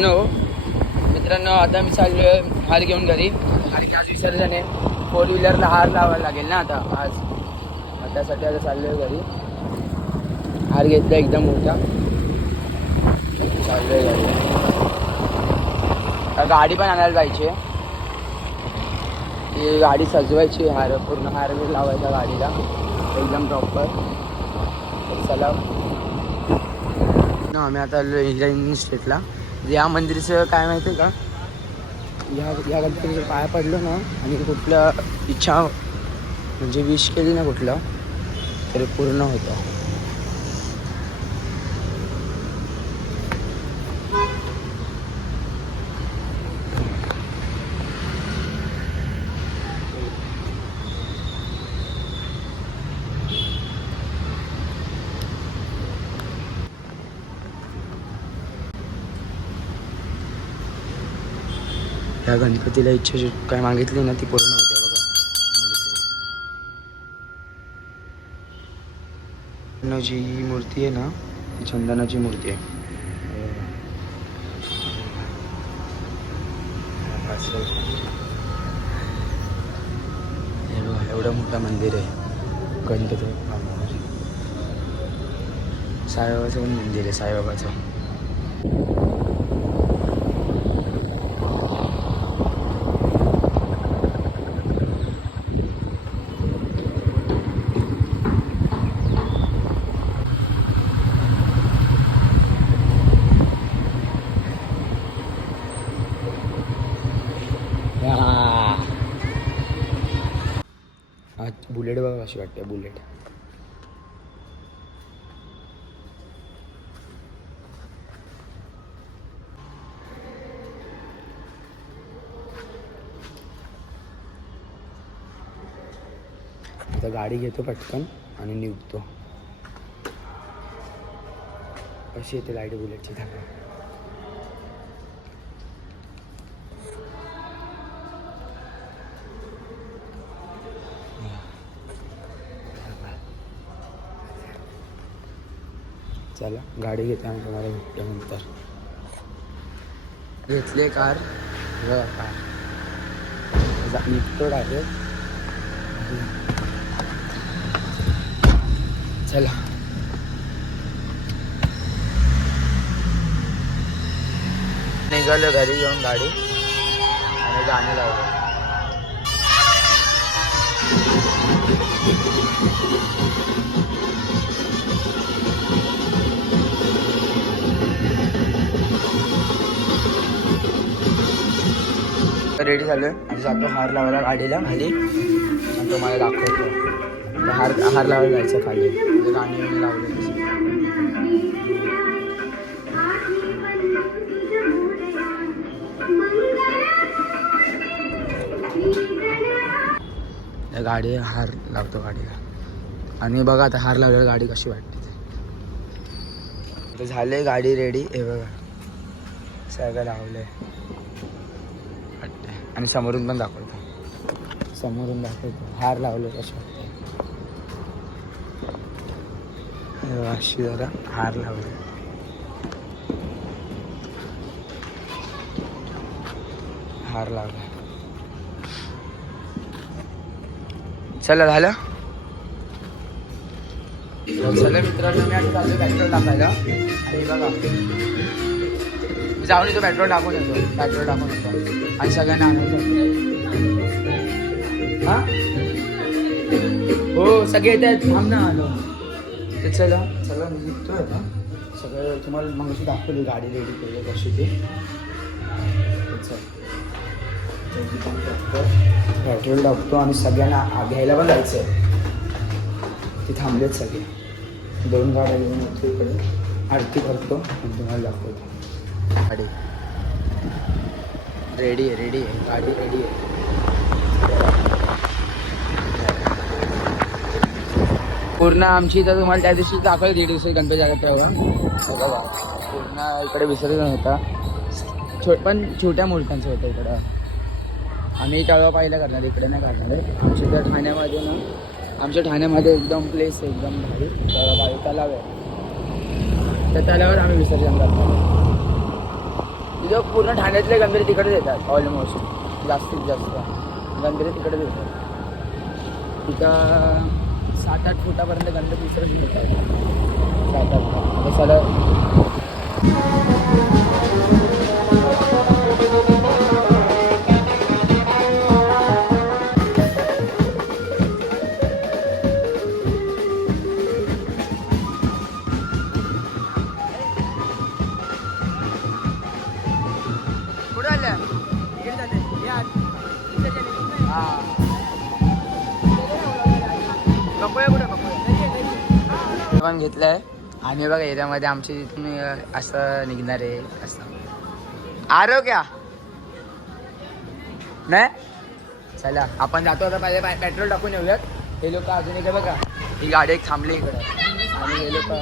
No मित्रांनो, आता मी चाललो हार घेऊन घरी, कारण की आज विसर्जन आहे. 4 व्हीलरला हार लावायला लागेल ना आता आज. त्यासाठी आता चाललोय घरी. हार घेतला एकदम मोठा, चाललोय घरी. गाडी पण आणायला जायची, ती गाडी सजवायची, हार पूर्ण हार लावायचा गाडीला एकदम प्रॉपर. चला आम्ही आता इंडियन स्टेटला. या मंदिराचं काय माहिती आहे का, या गणपतीचं पाया पडलो ना आणि कुठल्या इच्छा म्हणजे विश केली ना कुठलं तरी पूर्ण होतं. या गणपतीला इच्छा काय मागितली ना ती पूर्ण होते. बघा जी मूर्ती आहे ना ती चंदनाची मूर्ती आहे. हे बघा एवढं मोठं मंदिर आहे गणपती. साईबाबाचं पण मंदिर आहे, साईबाबाचं. बुलेट बघा कशी वाटते बुलेट. आता गाडी घेतो पटकन आणि निघतो. कशी येते लाईट बुलेटची धागा. चला गाडी घेते आणि तुम्हाला भेटतो नंतर. घेतली कार, निघतो डायरेक्ट. चला निघालो घरी घेऊन गाडी आणि गाणी लावलं. रेडी झालोय आणि जातो हार लावायला गाडीला खाली आणि तो मला दाखवतो. हार लावायला जायचं खाली. गाणी वगैरे लावले गाडी. हार लावतो गाडीला आणि बघा आता हार लावल्यावर गाडी कशी वाटते ते. झाले गाडी रेडी. हे बघा सगळं लावलंय वाटते आणि समोरून पण दाखवतो. हार लावलं कसं वाटतं. अशी जरा हार लावले. हार लावला. चला झालं. चला मित्रांनो, मी आता चाललो पेट्रोल टाकायला. आणि बघा जाऊन येतो, पेट्रोल टाकून येतो आणि सगळ्यांना आणायचं. हां हो सगळे येत आहेत. थांब ना आलो ते. चला निघतो आता. सगळं तुम्हाला मग दाखवली गाडी रेडी केली कशी ती. पेट्रोल टाकतो आणि सगळ्यांना घ्यायला पण जायचं आहे. ते थांबलेत सगळे. 2 गाड्या घेऊन येतो इकडे. आरती करतो आणि तुम्हाला दाखवतो. गाडी रेडी आहे गाडी रेडी आहे. पूर्ण आमची तर तुम्हाला त्या दिवशी दाखवलं 1.5 दिवस गणपती आल्यावर. बघा पूर्ण इकडे विसर्जन होता. पण छोट्या मूर्त्यांचं होतं इकडं. आम्ही तेव्हा पहिलं करणार, इकडे नाही करणार आहे. आमच्या त्या ठाण्यामध्ये ना, आमच्या ठाण्यामध्ये एकदम प्लेस आहे एकदम भारी. तलाव आहे, त्या तलावावर आम्ही विसर्जन करतो. तिथं पूर्ण ठाण्यातले गणपती तिकडेच येतात ऑलमोस्ट, जास्तीत जास्त गणपती तिकडेच येतात. तिथं 7-8 फुटापर्यंत गणपती विसर्जन येतात. 7-8 फूट सगळं. कुठं आलं? पण घेतलंय आणि बघा एरियामध्ये आमची तिथून असं निघणार आहे असं. आरोग्य नाही चला आपण जातो आता. पहिले पेट्रोल टाकून येऊयात. हे लोक अजून इकडे बघा, ही गाडी एक थांबली इकडं आणि हे लोक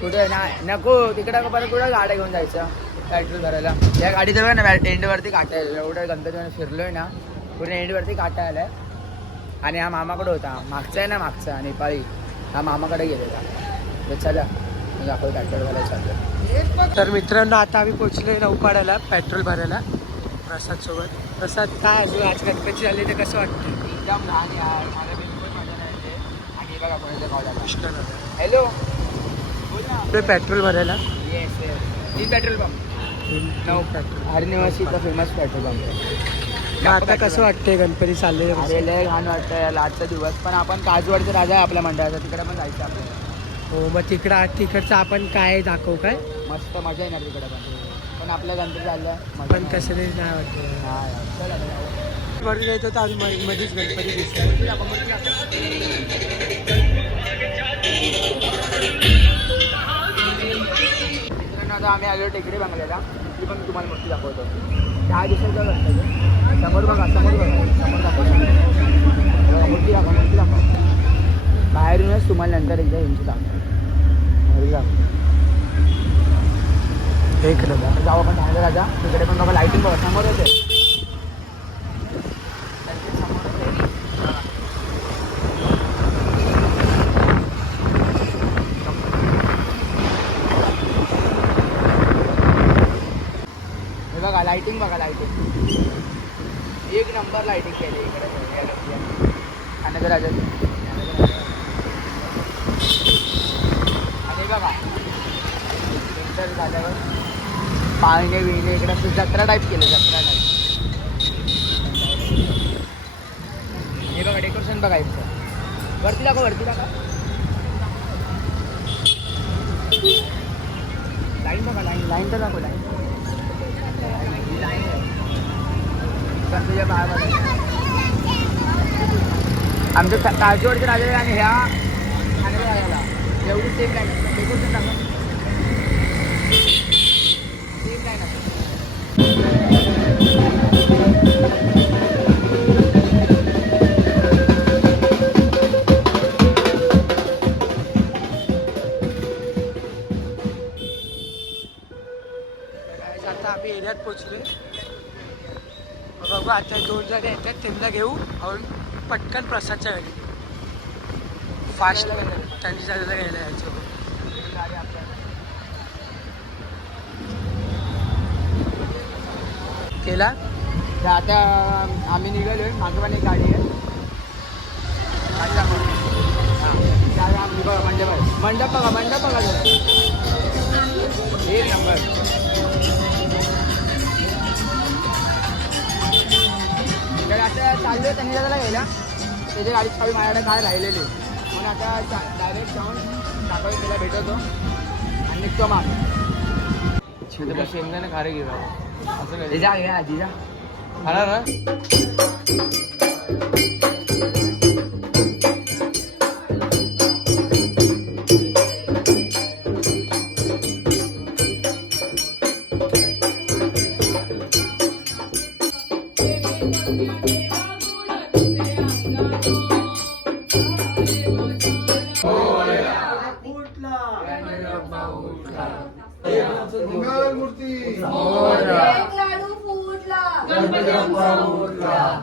कुठे ना नको तिकडं परत कुठं गाड्या घेऊन जायचं पेट्रोल भरायला. या गाडीचं बघा ना एंडवरती काटा आहे. एवढं गणपतीमध्ये फिरलोय ना पूर्ण एंडवरती काटा आलाय. आणि हा मामाकडे होता, मागचा आहे ना मागचा नेपाळी, हा मामाकडे गेलेला. चला मग आपण पेट्रोल भरायला चाललो. तर मित्रांनो आता आम्ही पोहोचले नौपाड्याला पेट्रोल भरायला प्रसाद सोबत. प्रसाद काय अजून आज गणपती झाले ते कसं वाटतं? एकदम लहान यार, मला बिलकुल मजा नाही येते. आणि बघा कोणाचा कॉल आला. कृष्णनगर हॅलो बोल ना. ते पेट्रोल भरायला येस येस, ही पेट्रोल पंप नऊ पेट्रोल. हरिनिवासीचा फेमस पेट्रोल पंप. मग आता कसं वाटतंय गणपती चालले? अरे लय घाण वाटतं याला आजचा दिवस. पण आपण काजवाडचं राजा आहे आपल्या मंडळाचा, तिकडे पण जायचं आपल्याला. हो मग तिकडचं आपण काय दाखवू काय? मस्त मजा येणार तिकडे पण आपल्या गणपती झालं पण कसं नाही वाटत. वरती जायचं तर आम्ही मध्येच गणपती दिसतो. आता आम्ही आलो टेकडी बंगल्याला, ती पण तुम्हाला मोठी दाखवतो. 10 दिवसाचा गणपती. समोर बघा समोर दाखवतो. मोठी दाखव. बाहेरूनच तुम्हाला नंतर एकदा यांची दाखव. एक नंबर. जाऊ आपण ठाणे राजा. तिकडे पण बाबा लाईटिंग बघा समोर होते. हे बघा लाईटिंग बघा लाईटिंग एक नंबर लाईटिंग केली इकडे ठाण्याच्या राजाची. आणि बघा नंतर झाल्यावर पाळणे बिळणे इकडे असं जत्रा टाईप केलं, जत्रा टाईप. हे बघा डेकोरेशन बघा इथं. वरती दाखव लाईन बघा लाईन तर दाखव लाईन तुझ्या बाहेर बघा. आमचं काजवाडचं राजा आणि ह्या ठाण्याच्या राजाला एवढी सेम लाईन डेकोरेशन दाखव. सेम लाईन असं. आता आम्ही एरियात पोचले. बघू आता 2 जण येतात, त्यांना घेऊ और पटकन प्रसादच्या घरी फास्ट त्यांची जायला घ्यायला यायचं. केला तर आता आम्ही निघालोय. मागे पण एक गाडी आहे. मंडप बघा एक नंबर. तर आता चाललोय त्यांनी दादाला घ्यायला. त्याची गाडी चावी माझ्याकडे काय राहिलेली म्हणून आता डायरेक्ट जाऊन टाकावी त्याला भेटवतो आणि निघतो मग. शेंगदाणे खारे घेऊ असं काय जा घ्या आधी जा खाणार ना. एक लाडू फुटला,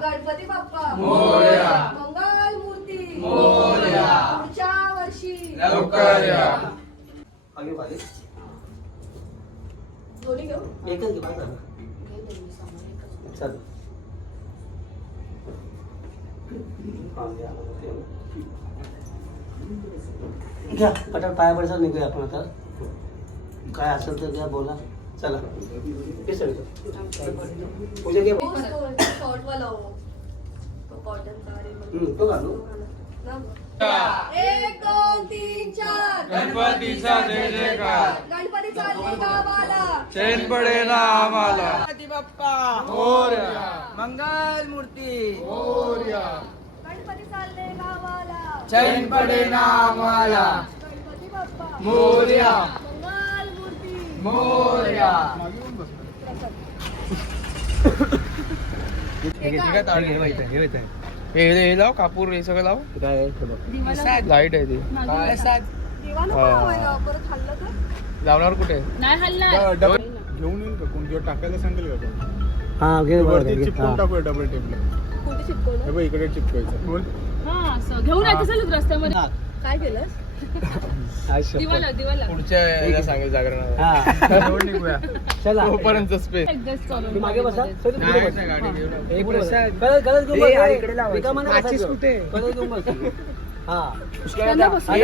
गणपती बाप्पा मंगल मूर्ती पुढच्या वर्षी दोन्ही घेऊ. चल घ्या पटात पाया पडायचा निघूया आपण आता. काय असेल तर घ्या बोला. चला हे सर पूजा घे. शॉर्ट वाला हो तो कॉटन का रे तो घालू. 1 2 3 4 गणपतीचा जय जयकार. गणपती चालले गावाला. चैन पडे ना आम्हाला. गणपती बाप्पा मोरया. मंगल मूर्ती मोरया. गणपती चालले गावाला. चैन पडे ना आम्हाला. गणपती बाप्पा मोरया. मंगल मूर्ती मोरया. हे लाव कापूर हे सगळं लाव. काय लाईट आहे ती देवाला पण लावायला. परत खाल्लं तर लावणार कुठे. घेऊन येईल का कोण किंवा टाकायला सांगेल का कोण? हा घे वरती चिपकून टाकूया डबल टेपला. कुठे चिपकवलं? हे बघ इकडे चिपकायचं. बोल. घेऊन यायचं असेल रस्त्यामध्ये. काय केलंस? दिवाला पुढच्या याला सांगेल जागरण. हा निघूया चला तोपर्यंत स्पेस. ऍडजस्ट करून तू मागे बसा. सर, तू पुढे बस. गाडी घेऊन. हे पुढे बस. कलर घेऊन बस. ए, इकडे लावायची. रिकामा नाही माचीस बसायचं. कुठे? कलर घेऊन बस. हा त्यांना बसू दे.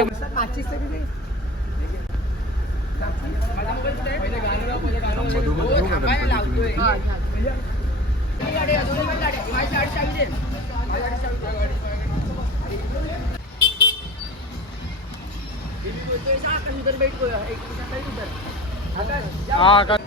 हा का.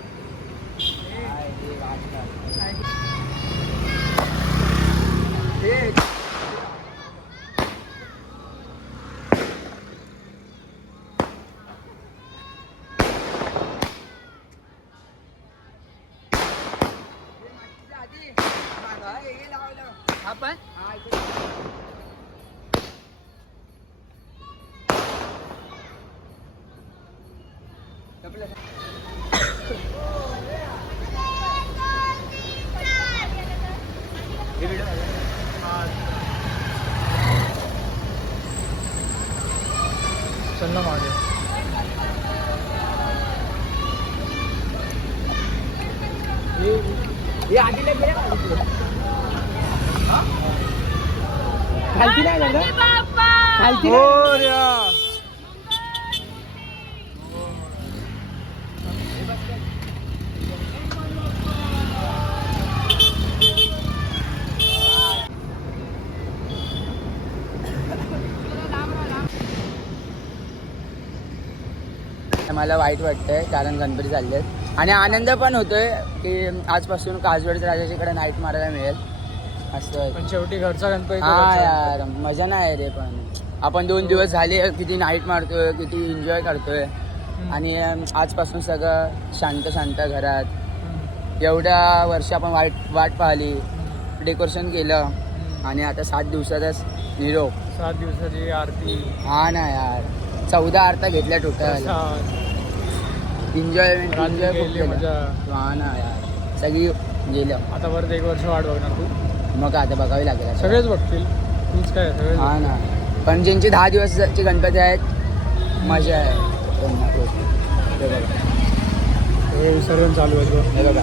आपण चल ना मागे. हे आधी नाही गेले खालती नाही झालं. खालती नाही. मला वाईट वाटतंय कारण गणपती चालले आहेत आणि आनंद पण होतोय की आजपासून काजवेडच्या राजाच्याकडे नाईट मारायला मिळेल असं. पण शेवटी घरचा गणपती. हा यार मजा नाही रे. पण आपण 2 दिवस झाले किती नाईट मारतोय किती एन्जॉय करतोय आणि आजपासून सगळं शांत शांत घरात. एवढ्या वर्ष आपण वाट पाहिली डेकोरेशन केलं आणि आता 7 दिवसातच निरोप. 7 दिवसाची आरती. हा ना यार 14 आरत्या घेतल्या टोटल. एन्जॉयमेंट खूप केलं. हा ना यार सगळी गेलं. आता परत 1 वर्ष वाट बघणार तू. मग आता बघावी लागेल. सगळेच बघतील. तूच काय सगळे. हा ना पण ज्यांचे 10 दिवसाचे गणपती आहेत मजा आहे त्यांना खूप. हे बघा विसर्जन चालू आहे. हे बघा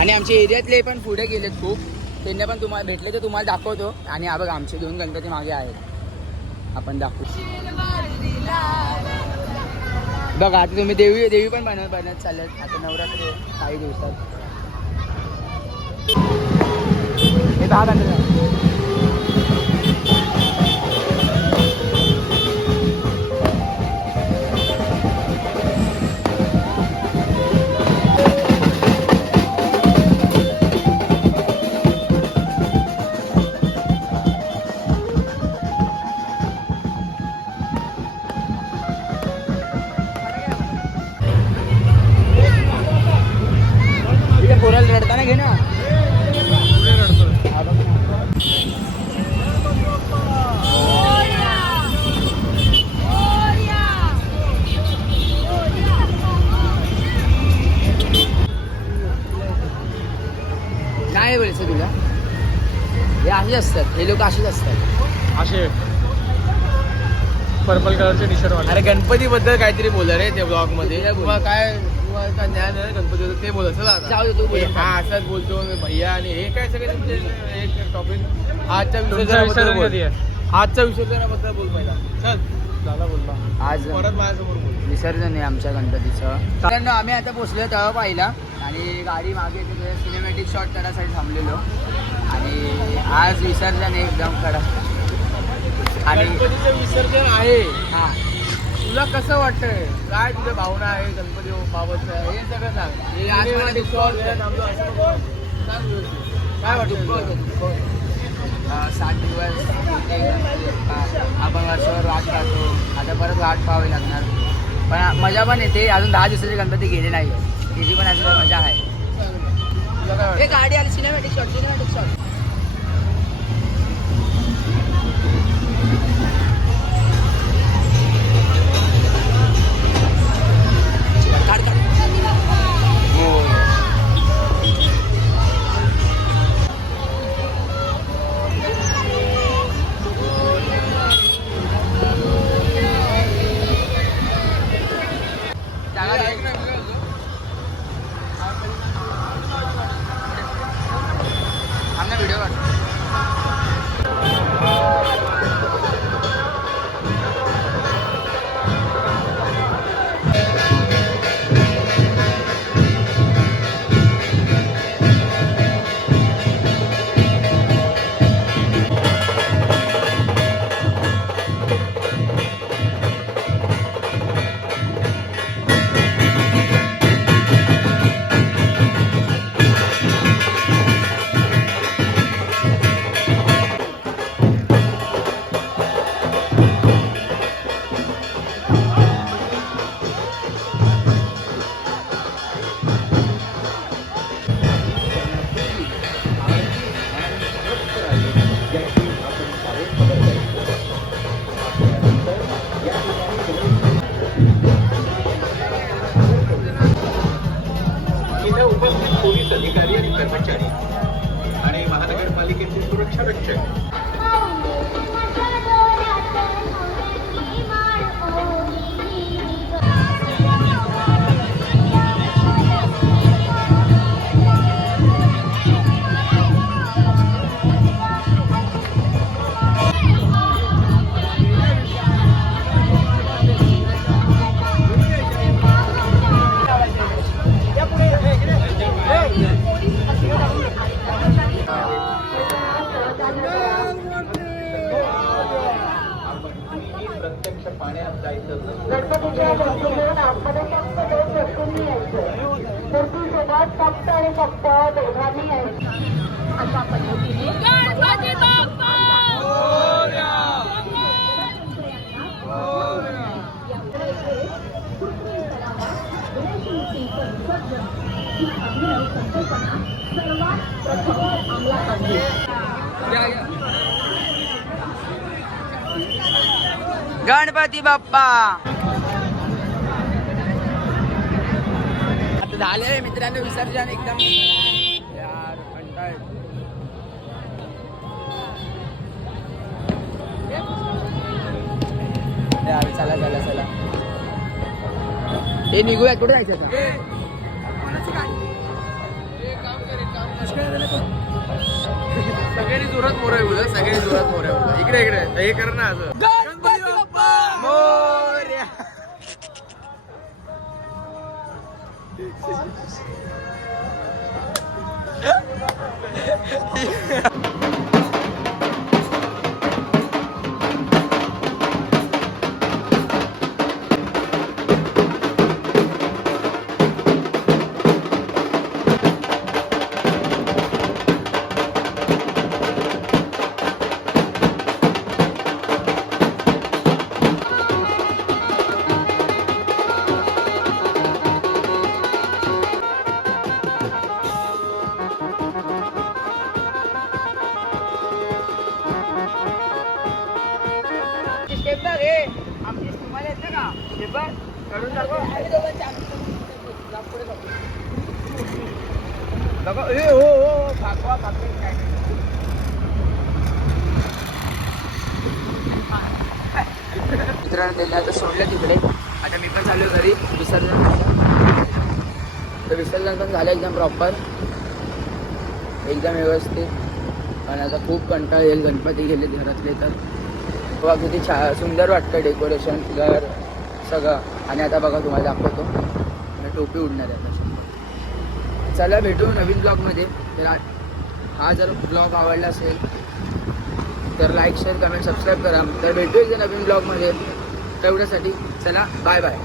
आणि आमच्या एरियातले पण पुढे गेलेत खूप. त्यांना पण तुम्हाला भेटले तर तुम्हाला दाखवतो. आणि हा बघा आमचे 2 गणपती मागे आहेत आपण दाखवू. बघा आता तुम्ही देवी पण बनत चालल्यात. आता नवरात्री काही दिवसात हे 10 गणपती. पोराला रडताना घे ना. नाही बोलायचं तुला. हे असेच असतात. हे लोक असेच असतात. असे पर्पल कलरचे टी शर्ट वाले. अरे गणपती बद्दल काहीतरी बोला रे ते ब्लॉग मध्ये. काय का ज्ञान आहे गणपतीचं ते बोलत चला आता. जाऊ दे, तू बोल. हा असाच बोलतो मी भैया आणि हे काय सगळे तुमचे एक टॉपिक आजच्या तुमचं विसर्जनाबद्दल विसर्जन बोल. कधी आहे? आजच्या विसर्जनाबद्दल बोल पहिला चल झाला बोलला आज परत माझ्यासमोर बोल. विसर्जन आहे आमच्या गणपतीचं. कारण आम्ही आता पोचलो तळा पाहिला आणि गाडी मागे सिनेमॅटिक शॉट करायसाठी थांबलेलो आणि आज विसर्जन आहे एकदम कडक. आणि गणपतीचं विसर्जन आहे. हां तुला कसं वाटतंय काय तुझ्या भावना आहे गणपती बाबतचं हे सगळं सांग. हे आज मला Cinematic दुःख shot होतंय. आहे, थांबलो असं नको. सांग व्यवस्थित. काय वाटतं तुला? 7 दिवस इथे गणपती बाप्पा. आपण वर्षभर वाट पाहतो, आता परत वाट पाहावी लागणार. पण मजा पण येते. अजून 10 दिवसाचे गणपती गेले नाही, त्याची पण अशी मजा आहे. तुला काय वाटतं? हे गाडी आली सिनेमॅटिक शॉट. आमना व्हिडिओ काढ. इथे उपस्थित पोलीस अधिकारी आणि कर्मचारी आणि महानगरपालिकेचे सुरक्षा रक्षक प्रत्यक्ष पाण्यात जायचं गणपतीच्या मूर्तीवरून आतमध्ये फक्त 2 व्यक्तींनी यायचं. मूर्तीसोबत फक्त आणि फक्त दोघांनी यायचं. अशा पद्धतीने गणपती बाप्पा सर्वात प्रथम अंमलात आणली. गणपती बाप्पा. आता झाले मित्रांनो विसर्जन एकदम यार कंटाळ. यार चला हे निघूया. कुठे जायचं आता? सगळ्यांनी जोरात मोरं बोल सगळ्यांनी जोरात मोरं बोल. इकडे हे कर ना असं. गणपती बाप्पा मोरया. स्टेप बघ हे आमची तुम्हाला येतं का? स्टेप बघ काढून दाखव. दाखव. ए हो हो पाकवा काय मित्रांनो त्यांनी आता सोडलं तिकडे. आता मी पण चालू घरी विसर्जन. तर विसर्जन पण झालं एकदम प्रॉपर, एकदम व्यवस्थित. आणि आता खूप कंटाळ येईल, गणपती गेले घरातले तर. बघा किती सुंदर वाटतं डेकोरेशन, घर सगळं. आणि आता बघा तुम्हाला दाखवतो, टोपी उडणार आहे तशी. चला भेटू नवीन ब्लॉगमध्ये. तर हा जर ब्लॉग आवडला असेल तर लाईक शेअर कमेंट सबस्क्राईब करा. तर भेटू एकदा नवीन ब्लॉगमध्ये. तेवढ्यासाठी चला बाय बाय.